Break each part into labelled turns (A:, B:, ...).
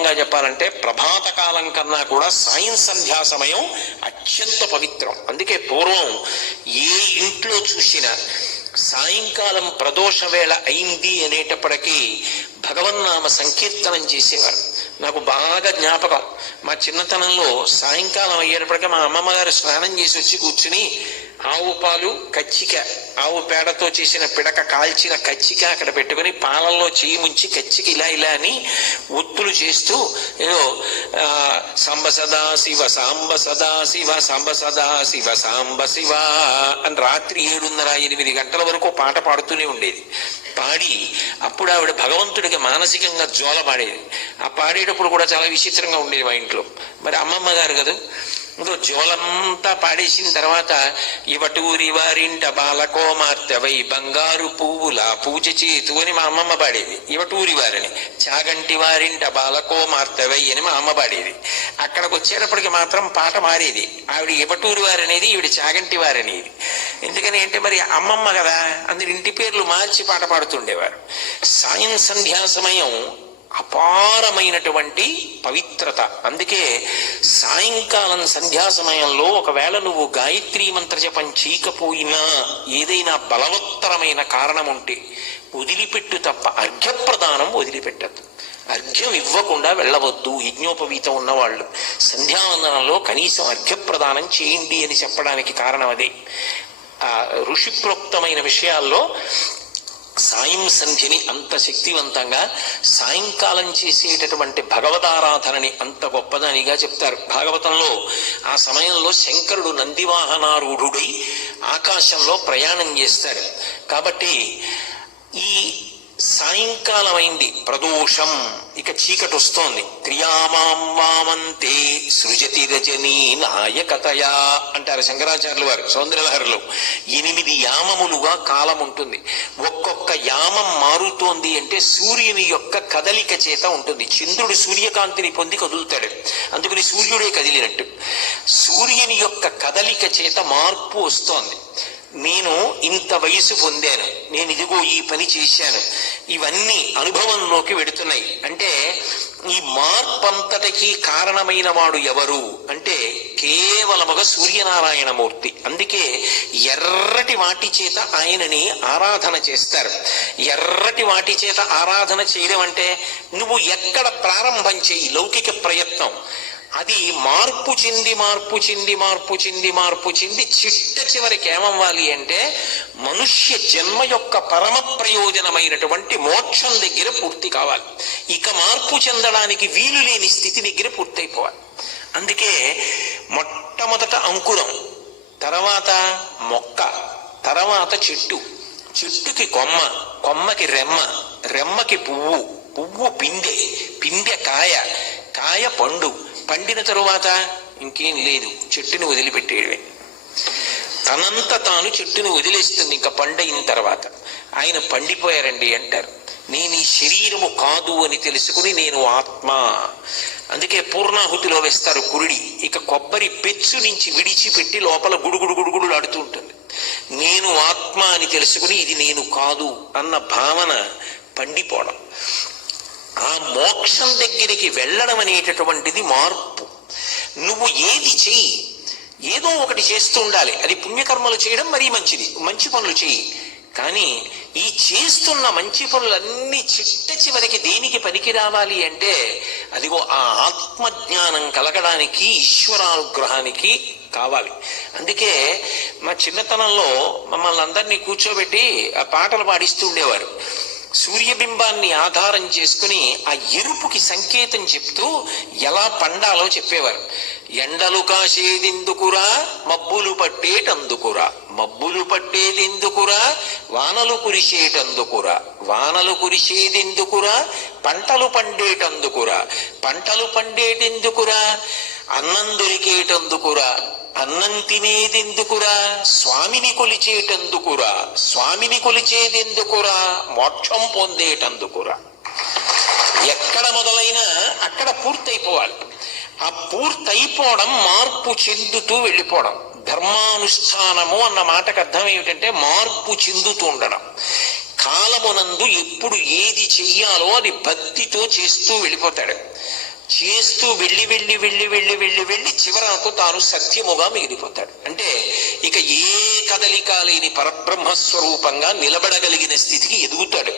A: విధంగా చెప్పాలంటే ప్రభాత కాలం కన్నా కూడా సాయం సంధ్యా సమయం అత్యంత పవిత్రం. అందుకే పూర్వం ఏ ఇంట్లో చూసినా సాయంకాలం ప్రదోష వేళ అయింది అనేటప్పటికీ భగవన్నామ సంకీర్తనం చేసేవారు. నాకు బాగా జ్ఞాపకం. మా చిన్నతనంలో సాయంకాలం అయ్యేటప్పటికీ మా అమ్మమ్మ గారు స్నానం చేసి వచ్చి కూర్చుని ఆవు పాలు కచ్చిక ఆవు పేడతో చేసిన పిడక కాల్చిన కచ్చిక అక్కడ పెట్టుకుని పాలల్లో చేయి ముంచి కచ్చిక ఇలా ఇలా అని ఒత్తులు చేస్తూ ఏదో ఆ, సాంబ సదా శివ సాంబ సదా శివ సాంబ సదా శివ సాంబ శివ అని రాత్రి ఏడున్నర ఎనిమిది గంటల వరకు పాట పాడుతూనే ఉండేది. పాడి అప్పుడు ఆవిడ భగవంతుడికి మానసికంగా జోల పాడేది. ఆ పాడేటప్పుడు కూడా చాలా విచిత్రంగా ఉండేది మా ఇంట్లో. మరి అమ్మమ్మ గారు కదా ఇంకో జోలంతా పాడేసిన తర్వాత ఇవటూరి వారింట బాలకోమార్తెవై బంగారు పువ్వుల పూజ చేతు అని మా అమ్మమ్మ పాడేది. ఇవటూరి వారిని చాగంటి వారింట బాలకోమార్తెవై అని మా అమ్మ పాడేది. అక్కడికి వచ్చేటప్పటికి మాత్రం పాట మారేది. ఆవిడ ఇవటూరి వారనేది ఈవిడ చాగంటి వారనేది. ఎందుకని అంటే మరి అమ్మమ్మ కదా అందరి ఇంటి పేర్లు మార్చి పాట పాడుతుండేవారు. సాయం సంధ్యా సమయం అపారమైనటువంటి పవిత్రత. అందుకే సాయంకాలం సంధ్యా సమయంలో ఒకవేళ నువ్వు గాయత్రి మంత్ర జపం చేయకపోయినా ఏదైనా బలవత్తరమైన కారణం ఉంటే వదిలిపెట్టు తప్ప అర్ఘ్యప్రదానం వదిలిపెట్టద్దు. అర్ఘ్యం ఇవ్వకుండా వెళ్ళవద్దు యజ్ఞోపవీతం ఉన్నవాళ్ళు. సంధ్యావందనంలో కనీసం అర్ఘ్యప్రదానం చేయండి అని చెప్పడానికి కారణం అదే ఆ ఋషిప్రోక్తమైన విషయాల్లో సాయం సంధ్యని అంత శక్తివంతంగా సాయంకాలం చేసేటటువంటి భగవదారాధనని అంత గొప్పదానిగా చెప్తారు. భాగవతంలో ఆ సమయంలో శంకరుడు నందివాహనారూఢుడై ఆకాశంలో ప్రయాణం చేస్తారు. కాబట్టి ఈ సాయంకాలం అయింది ప్రదోషం. ఇక చీకటి వస్తోంది క్రియామాం వామంతే సృజతి రజనీ నాయకతయా అంటారు శంకరాచార్యులు వారు సౌందర్యలహరులు. ఎనిమిది యామములుగా కాలం ఉంటుంది ఒక్కొక్క యామం మారుతోంది అంటే సూర్యుని యొక్క కదలిక చేత ఉంటుంది. చంద్రుడు సూర్యకాంతిని పొంది కదులుతాడు. అందుకని సూర్యుడే కదిలినట్టు. సూర్యుని యొక్క కదలిక చేత మార్పు వస్తోంది. నేను ఇంత వయసు పొందాను. నేను ఇదిగో ఈ పని చేశాను. ఇవన్నీ అనుభవంలోకి వెడుతున్నాయి. అంటే ఈ మార్పంతటికి కారణమైన వాడు ఎవరు? అంటే కేవలముగా సూర్యనారాయణమూర్తి. అందుకే ఎర్రటి వాటి చేత ఆయనని ఆరాధన చేస్తారు. ఎర్రటి వాటి చేత ఆరాధన చేయడం అంటే నువ్వు ఎక్కడ ప్రారంభం చేయి లౌకిక ప్రయత్నం. అది మార్పు చెంది మార్పు చెంది మార్పు చెంది మార్పు చెంది చిట్ట చివరికి ఏమవ్వాలి అంటే మనుష్య జన్మ యొక్క పరమ ప్రయోజనమైనటువంటి మోక్షం దగ్గర పూర్తి కావాలి. ఇక మార్పు చెందడానికి వీలు లేని స్థితి దగ్గర పూర్తయిపోవాలి. అందుకే మొట్టమొదట అంకురం తర్వాత మొక్క తర్వాత చెట్టు. చెట్టుకి కొమ్మ కొమ్మకి రెమ్మ రెమ్మకి పువ్వు పువ్వు పిందె పిందె కాయ కాయ పండు. పండిన తరువాత ఇంకేం లేదు చెట్టుని వదిలిపెట్టేయడమే. తనంత తాను చెట్టుని వదిలేస్తుంది ఇంకా పండయిన తర్వాత. ఆయన పండిపోయారండి అంటారు. నేను ఈ శరీరము కాదు అని తెలుసుకుని నేను ఆత్మ. అందుకే పూర్ణాహుతిలో వేస్తారు కురుడి. ఇక కొబ్బరి పెచ్చు నుంచి విడిచిపెట్టి లోపల గుడుగుడు గుడుగుడు ఆడుతూ ఉంటుంది. నేను ఆత్మ అని తెలుసుకుని ఇది నేను కాదు అన్న భావన పండిపోవడం. ఆ మోక్షం దగ్గరికి వెళ్ళడం అనేటటువంటిది మార్పు. నువ్వు ఏది చెయ్యి ఏదో ఒకటి చేస్తూ ఉండాలి. అది పుణ్యకర్మలు చేయడం మరీ మంచిది మంచి పనులు చెయ్యి. కానీ ఈ చేస్తున్న మంచి పనులన్నీ చిట్ట చివరికి దేనికి పనికి రావాలి అంటే అదిగో ఆ ఆత్మజ్ఞానం కలగడానికి ఈశ్వరానుగ్రహానికి కావాలి. అందుకే మా చిన్నతనంలో మమ్మల్ని అందరినీ కూర్చోబెట్టి ఆ పాటలు పాడిస్తూ ఉండేవారు. సూర్యబింబాన్ని ఆధారం చేసుకుని ఆ ఎరుపుకి సంకేతం చెప్తూ ఎలా పండాలో చెప్పేవారు. ఎండలు కాసేదిందుకురా మబ్బులు పట్టేటందుకురా. మబ్బులు పట్టేదెందుకురా? వానలు కురిసేటందుకురా? వానలు కురిసేదెందుకురా? పంటలు పండేటందుకురా? పంటలు పండేటెందుకురా? అన్నం దొరికేటందుకురా? అన్నం తినేదెందుకురా? స్వామిని కొలిచేటందుకురా? స్వామిని కొలిచేదెందుకురా? మోక్షం పొందేటందుకురా? ఎక్కడ మొదలైనా అక్కడ పూర్తయిపోవాలి. ఆ పూర్తయిపోవడం మార్పు చెందుతూ వెళ్ళిపోవడం. ధర్మానుష్ఠానము అన్న మాటకు అర్థం ఏమిటంటే మార్పు చెందుతూ ఉండడం. కాలమునందు ఎప్పుడు ఏది చెయ్యాలో అది భక్తితో చేస్తూ వెళ్ళిపోతాడు. చేస్తూ వెళ్ళి వెళ్ళి వెళ్ళి వెళ్ళి వెళ్ళి వెళ్ళి చివరకు తాను సత్యముగా మిగిలిపోతాడు. అంటే ఇక ఏ కదలిక లేని పరబ్రహ్మస్వరూపంగా నిలబడగలిగిన స్థితికి ఎదుగుతాడు.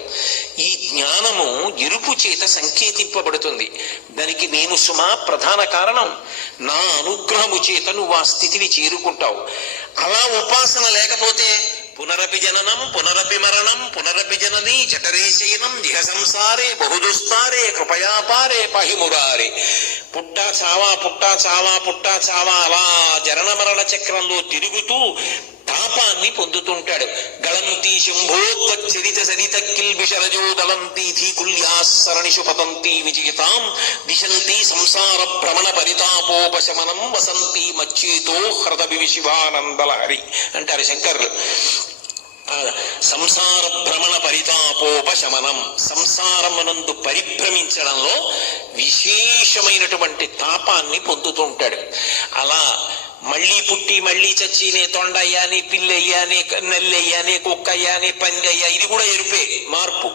A: ఈ జ్ఞానము ఎరుపు చేత సంకేతింపబడుతుంది. దానికి నేను సుమా ప్రధాన కారణం. నా అనుగ్రహము చేత నువ్వు ఆ స్థితిని చేరుకుంటావు. అలా ఉపాసన లేకపోతే పునరపి జననం పునరపి మరణం పునరపి జనని జఠరే శయనం ఇహ సంసారే బహుదుస్తారే కృపయాపారే పహిమురారే. పుట్టా చావా పుట్టా చావా పుట్టా చావా అలా జనన మరణ చక్రంలో తిరుగుతూ తాపాన్ని పొందుతుంటాడు. గళంతి శంభోత్వచ్చరిత సరిత కిల్బిషరజో దళంతి ధీకుల్యాసరణిషు పతంతి విజయతాం. దిశంతి సంసార భ్రమణ పరితాపోపశమనం వసంతి మచ్చేతో హ్రద విశివానందలహరి అంటారు శంకర్లు ఆ సంసార భ్రమణ పరితాపోపశమనం సంసారమునందు పరిభ్రమించడంలో విశేషమైనటువంటి తాపాన్ని పొందుతూ ఉంటాడు. అలా మళ్ళీ పుట్టి మళ్ళీ చచ్చి నే తొండయ్యా నీ పిల్లయ్యా నీ నల్లయ్యా నీ కుక్కయ్యా నీ పందయ్యా ఇది కూడా ఎరుపే మార్పు.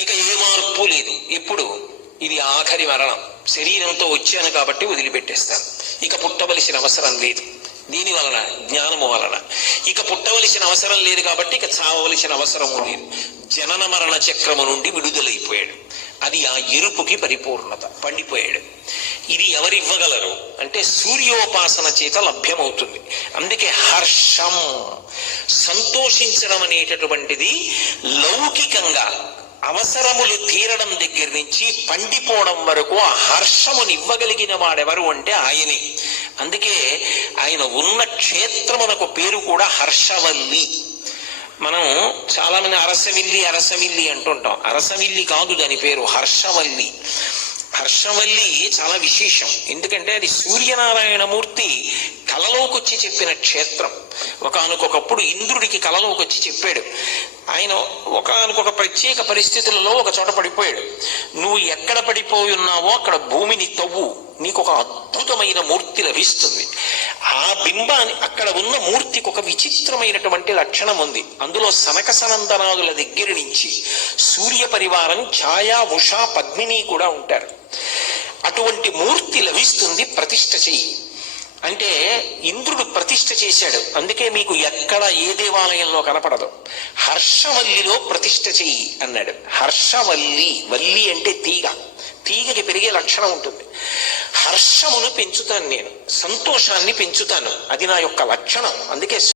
A: ఇక ఏ మార్పు లేదు. ఇప్పుడు ఇది ఆఖరి మరణం. శరీరంతో వచ్చాను కాబట్టి వదిలిపెట్టేస్తాను. ఇక పుట్టవలసిన అవసరం లేదు. దీని వలన జ్ఞానము వలన. ఇక పుట్టవలసిన అవసరం లేదు కాబట్టి ఇక చావవలసిన అవసరము లేదు. జనన మరణ చక్రము నుండి విడుదలైపోయాడు. అది ఆ ఎరుపుకి పరిపూర్ణత. పండిపోయాడు. ఇది ఎవరివ్వగలరు? అంటే సూర్యోపాసన చేత లభ్యమవుతుంది. అందుకే హర్షం సంతోషించడం అనేటటువంటిది లౌకికంగా అవసరములు తీరడం దగ్గర నుంచి పండిపోవడం వరకు ఆ హర్షమునివ్వగలిగిన వాడెవరు అంటే ఆయనే. అందుకే ఆయన ఉన్న క్షేత్రమునకు పేరు కూడా హర్షవల్లి. మనం చాలా మంది అరసవిల్లి అరసవిల్లి అంటుంటాం. అరసవిల్లి కాదు దాని పేరు హర్షవల్లి. హర్షవల్లి చాలా విశేషం. ఎందుకంటే అది సూర్యనారాయణమూర్తి కలలోకి వచ్చి చెప్పిన క్షేత్రం. ఒకనకొకప్పుడు ఇంద్రుడికి కలలోకి వచ్చి చెప్పాడు. ఆయన ఒకనకొక ప్రత్యేక పరిస్థితులలో ఒక చోట పడిపోయాడు. నువ్వు ఎక్కడ పడిపోయి ఉన్నావో అక్కడ భూమిని తవ్వు. నీకు ఒక అద్భుతమైన మూర్తి లభిస్తుంది. ఆ బింబాన్ని అక్కడ ఉన్న మూర్తికి ఒక విచిత్రమైనటువంటి లక్షణం ఉంది. అందులో సనక సనందనాదుల దగ్గర నుంచి సూర్య పరివారం ఛాయా ఉషా పద్మిని కూడా ఉంటారు. అటువంటి మూర్తి లభిస్తుంది ప్రతిష్ఠ చెయ్యి అంటే ఇంద్రుడు ప్రతిష్ట చేశాడు. అందుకే మీకు ఎక్కడ ఏ దేవాలయంలో కనపడదు. హర్షవల్లిలో ప్రతిష్ఠ చెయ్యి అన్నాడు. హర్షవల్లి వల్లి అంటే తీగ. తీగకి పెరిగే లక్షణం ఉంటుంది. హర్షమును పెంచుతాను నేను సంతోషాన్ని పెంచుతాను. అది నా యొక్క లక్షణం. అందుకే